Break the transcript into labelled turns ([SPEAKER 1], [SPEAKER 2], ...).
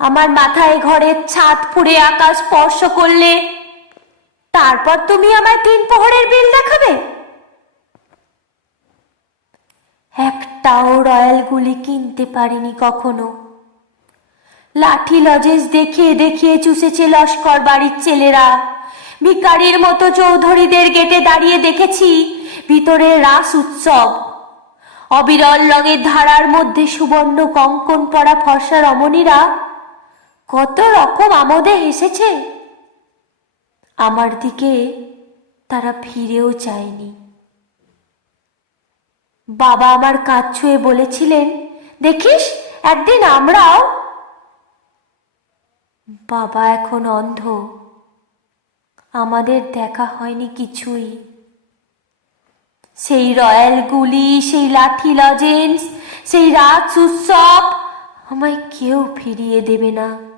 [SPEAKER 1] আমার মাথায় ঘরের ছাদ ফুড়ে আকাশ স্পর্শ করলে, তারপর তুমি আমায় তিন প্রহরের বিল দেখাবে? একটাও রয়্যাল গুলি কিনতে পারিনি কখনো। লাঠি লজেস দেখিয়ে দেখিয়ে চুষেছে লস্কর বাড়ির ছেলেরা। ভিকারির মতো চৌধুরীদের গেটে দাঁড়িয়ে দেখেছি, ভিতরে রাস উৎসব। অবিরল রঙের ধারার মধ্যে সুবর্ণ কঙ্কন পরা ফর্সা রমণীরা কত রকম আমোদে হেসেছে। আমার দিকে তারা ফিরেও চায়নি। বাবা আমার কাজ ছুঁয়ে বলেছিলেন, দেখিস, একদিন আমরাও বাবা এখন অন্ধ। আমাদের দেখা হয়নি কিছুই। সেই রয়্যাল গুলি, সেই লাঠি লজেন্স, সেই রাত উৎসব, আমায় কেউ ফিরিয়ে দেবে না।